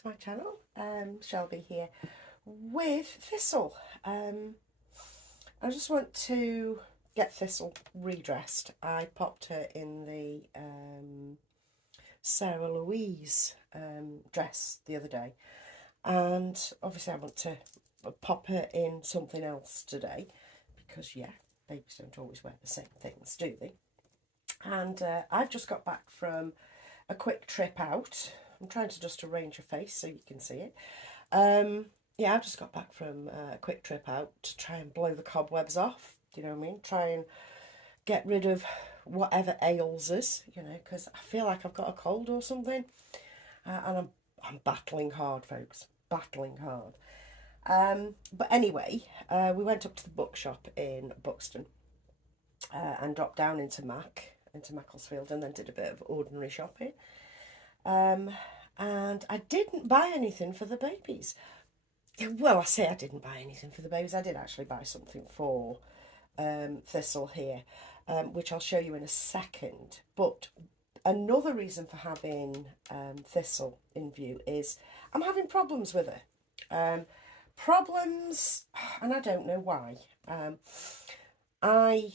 to my channel. Shelby here with Thistle. I just want to get Thistle redressed. I popped her in the Sarah Louise dress the other day, and obviously I want to pop her in something else today because, yeah, babies don't always wear the same things, do they? And I've just got back from a quick trip out. I'm trying to just arrange her face so you can see it. Yeah, I've just got back from a quick trip out to try and blow the cobwebs off. Do you know what I mean? Try and get rid of whatever ails us, you know, because I feel like I've got a cold or something. And I'm battling hard, folks. Battling hard. But anyway, we went up to the bookshop in Buxton and dropped down into Macclesfield, and then did a bit of ordinary shopping. And I didn't buy anything for the babies. Well, I say I didn't buy anything for the babies. I did actually buy something for Thistle here, which I'll show you in a second. But another reason for having Thistle in view is I'm having problems with her. Problems, and I don't know why. I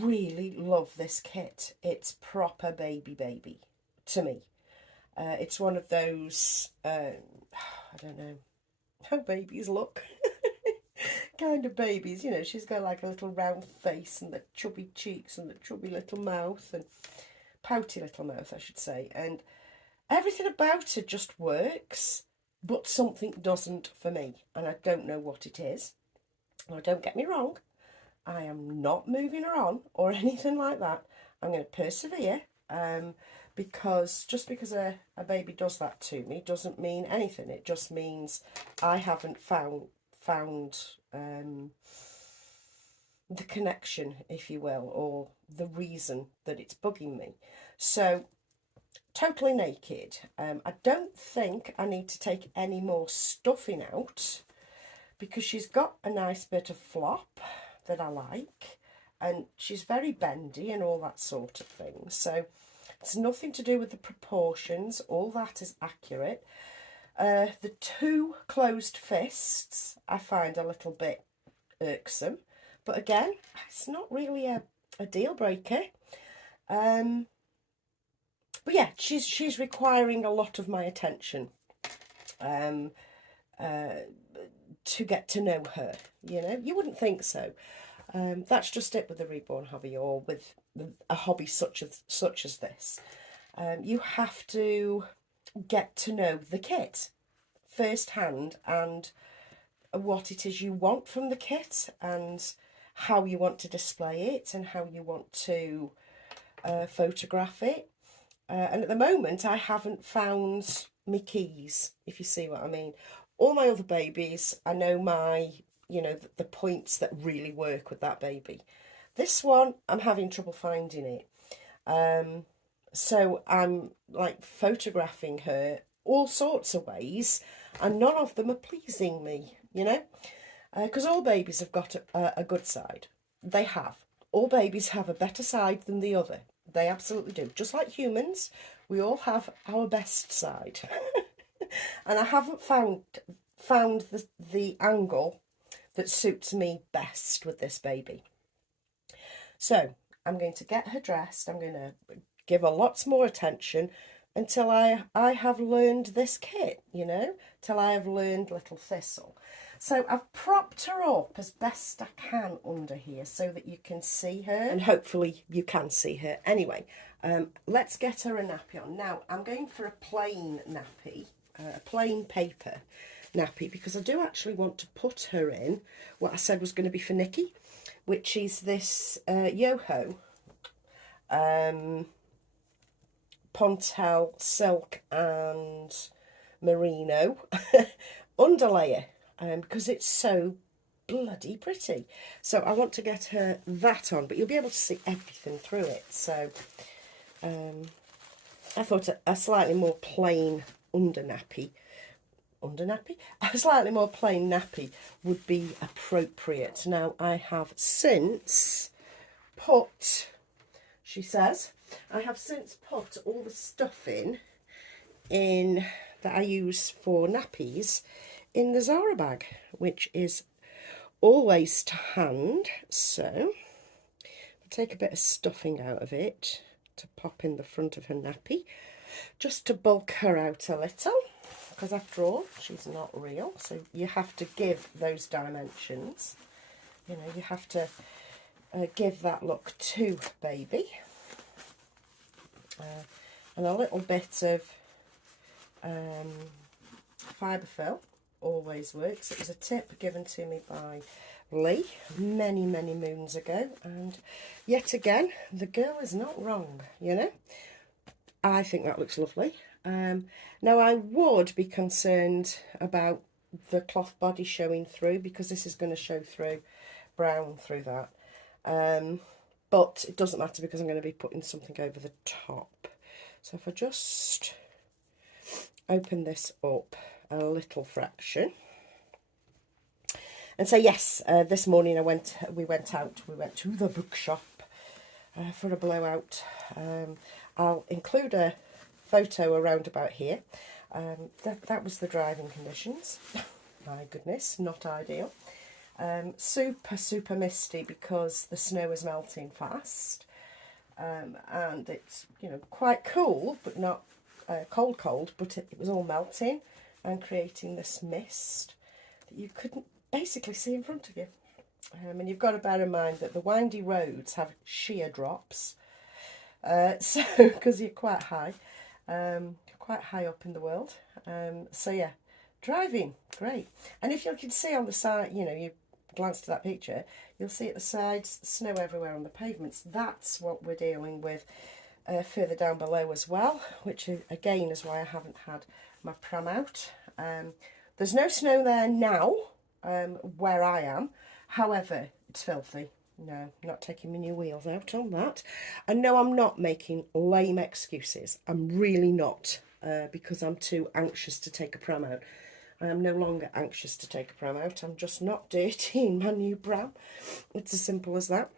really love this kit. It's proper baby to me. It's one of those, I don't know how babies look, kind of babies, you know. She's got like a little round face and the chubby cheeks and the chubby little mouth, and pouty little mouth, I should say. And everything about her just works, but something doesn't for me, and I don't know what it is. Now, don't get me wrong, I am not moving her on or anything like that. I'm going to persevere, because just because a baby does that to me doesn't mean anything. It just means I haven't found the connection, if you will, or the reason that it's bugging me. So, totally naked. I don't think I need to take any more stuffing out because she's got a nice bit of flop that I like, and she's very bendy and all that sort of thing. So it's nothing to do with the proportions. All that is accurate. The two closed fists I find a little bit irksome, but again, it's not really a deal breaker. But yeah, she's requiring a lot of my attention to get to know her. You know, you wouldn't think so. That's just it with a reborn hobby, or with a hobby such as this. You have to get to know the kit firsthand, and what it is you want from the kit, and how you want to display it, and how you want to photograph it. And at the moment, I haven't found my keys, if you see what I mean. All my other babies, I know the points that really work with that baby. This one, I'm having trouble finding it. So I'm like photographing her all sorts of ways, and none of them are pleasing me, you know, because all babies have got a good side. They have. All babies have a better side than the other. They absolutely do. Just like humans, we all have our best side. And I haven't found the angle that suits me best with this baby. So I'm going to get her dressed. I'm going to give her lots more attention until I have learned this kit, you know, till I have learned little Thistle. So I've propped her up as best I can under here so that you can see her, and hopefully you can see her. Anyway, let's get her a nappy on. Now, I'm going for a plain nappy, a plain paper nappy, because I do actually want to put her in what I said was going to be for Nikki, which is this Yoho Pontel silk and merino underlayer, because it's so bloody pretty. So I want to get her that on, but you'll be able to see everything through it. So I thought a slightly more plain a slightly more plain nappy would be appropriate. Now, I have since put, she says, I have since put all the stuffing in that I use for nappies in the Zara bag, which is always to hand. So I'll take a bit of stuffing out of it to pop in the front of her nappy, just to bulk her out a little, because after all, she's not real, so you have to give those dimensions. You know, you have to give that look to baby. And a little bit of fibre fill always works. It was a tip given to me by Lee many moons ago, and yet again the girl is not wrong, you know. I think that looks lovely. Now I would be concerned about the cloth body showing through, because this is going to show through brown through that, but it doesn't matter because I'm going to be putting something over the top. So if I just open this up a little fraction and say yes, this morning we went to the bookshop for a blowout. I'll include a photo around about here. That was the driving conditions. My goodness, not ideal. Super misty because the snow is melting fast, and it's, you know, quite cool but not cold, but it was all melting and creating this mist that you couldn't basically see in front of you. And you've got to bear in mind that the windy roads have sheer drops, so because you're quite high up in the world. So yeah, driving great. And if you can see on the side, you know, you glance to that picture, you'll see at the sides snow everywhere on the pavements. That's what we're dealing with further down below as well, which again is why I haven't had my pram out. There's no snow there now where I am. However, it's filthy. No, not taking my new wheels out on that. And no, I'm not making lame excuses. I'm really not, because I'm too anxious to take a pram out. I am no longer anxious to take a pram out. I'm just not dirtying my new pram. It's as simple as that.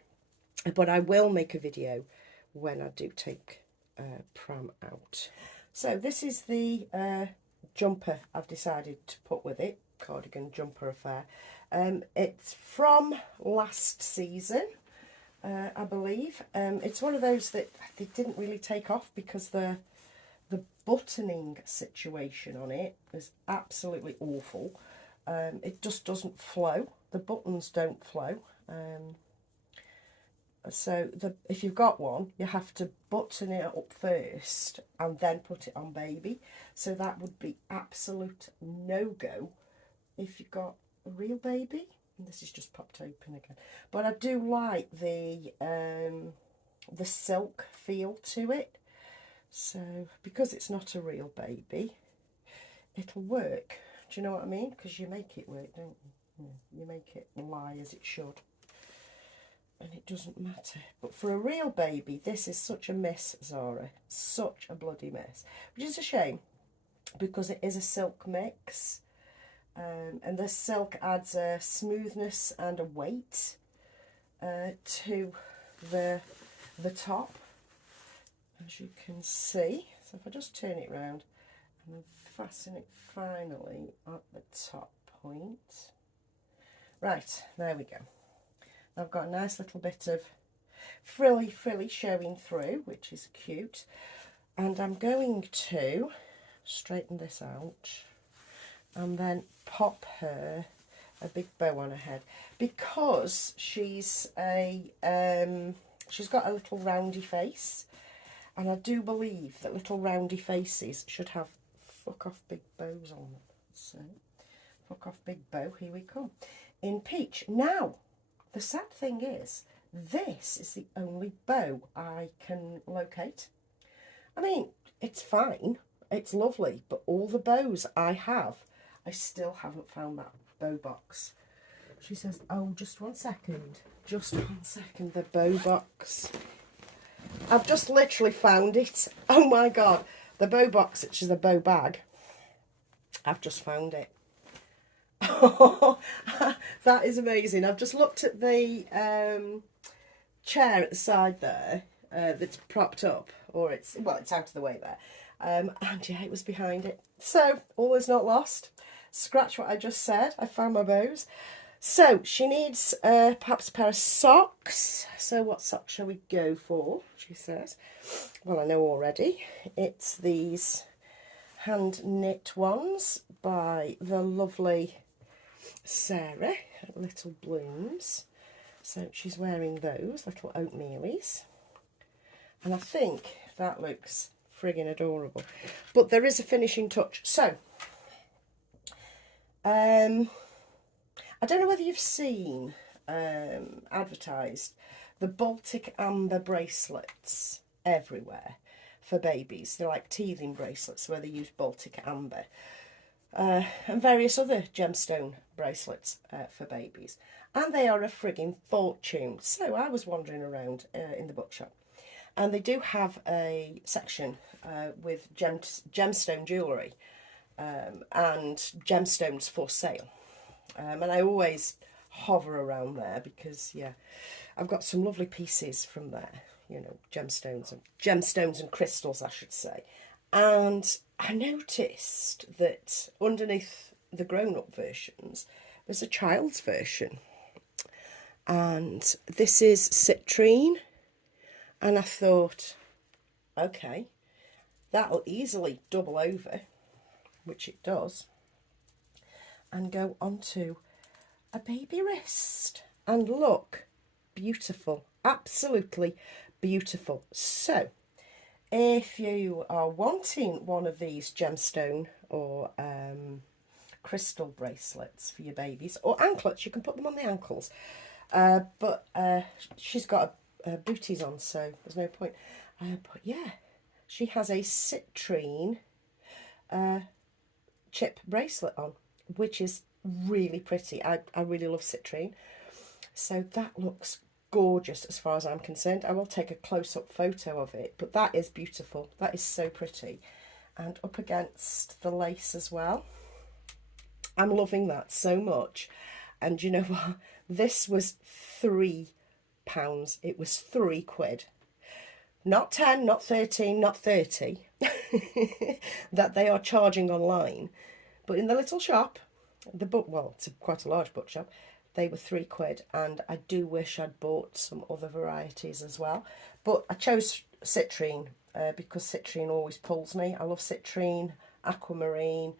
But I will make a video when I do take pram out. So this is the jumper I've decided to put with it. Cardigan jumper affair. It's from last season, I believe. It's one of those that they didn't really take off because the buttoning situation on it is absolutely awful. It just doesn't flow. The buttons don't flow. So if you've got one, you have to button it up first and then put it on baby. So that would be absolute no-go if you've got a real baby. And this is just popped open again. But I do like the silk feel to it. So because it's not a real baby, it'll work. Do you know what I mean? Because you make it work, don't you? You make it lie as it should. And it doesn't matter. But for a real baby, this is such a mess, Zara. Such a bloody mess. Which is a shame, because it is a silk mix. And the silk adds a smoothness and a weight to the top, as you can see. So if I just turn it round and fasten it finally at the top point. Right, there we go. I've got a nice little bit of frilly showing through, which is cute. And I'm going to straighten this out and then pop her a big bow on her head, because she's got a little roundy face, and I do believe that little roundy faces should have fuck off big bows on them. So fuck off big bow, here we come in peach. Now the sad thing is, this is the only bow I can locate. I mean, it's fine, it's lovely, but all the bows I have, I still haven't found that bow box. She says, oh, just 1 second. Just 1 second, the bow box. I've just literally found it. Oh my God. The bow box, which is a bow bag. I've just found it. Oh, that is amazing. I've just looked at the chair at the side there that's propped up, or it's out of the way there. And yeah, it was behind it. So, all is not lost. Scratch what I just said. I found my bows. So, she needs perhaps a pair of socks. So, what socks shall we go for, she says. Well, I know already. It's these hand knit ones by the lovely Sarah, Little Blooms. So, she's wearing those, little oatmealies. And I think that looks friggin' adorable. But there is a finishing touch. So, I don't know whether you've seen advertised the Baltic Amber bracelets everywhere for babies. They're like teething bracelets where they use Baltic Amber. And various other gemstone bracelets for babies. And they are a frigging fortune. So I was wandering around in the bookshop. And they do have a section with gemstone jewellery and gemstones for sale. And I always hover around there because, yeah, I've got some lovely pieces from there, you know, gemstones and crystals, I should say. And I noticed that underneath the grown-up versions, there's a child's version. And this is citrine. And I thought, okay, that'll easily double over, which it does, and go onto a baby wrist. And look, beautiful, absolutely beautiful. So, if you are wanting one of these gemstone or crystal bracelets for your babies, or anklets, you can put them on the ankles. But she's got booties on, so there's no point. But yeah, she has a citrine chip bracelet on, which is really pretty. I really love citrine. So that looks gorgeous as far as I'm concerned. I will take a close-up photo of it, but that is beautiful. That is so pretty. And up against the lace as well. I'm loving that so much. And you know what? This was £3. It was £3. Not 10, not 13, not 30 that they are charging online. But in the little shop, the book, well, it's quite a large bookshop, they were £3. And I do wish I'd bought some other varieties as well. But I chose citrine because citrine always pulls me. I love citrine, aquamarine,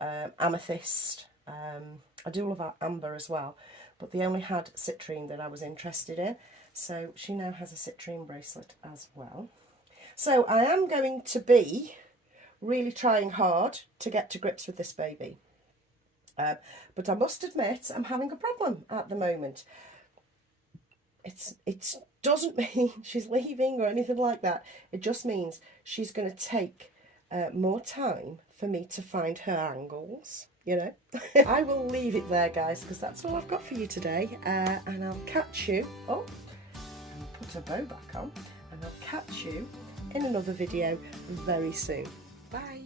amethyst. I do love amber as well. But they only had citrine that I was interested in. So she now has a citrine bracelet as well. So I am going to be really trying hard to get to grips with this baby. But I must admit I'm having a problem at the moment. It doesn't mean she's leaving or anything like that. It just means she's going to take more time for me to find her angles, you know. I will leave it there, guys, because that's all I've got for you today. And I'll catch you... Oh, and put a bow back on. And I'll catch you in another video very soon. Bye.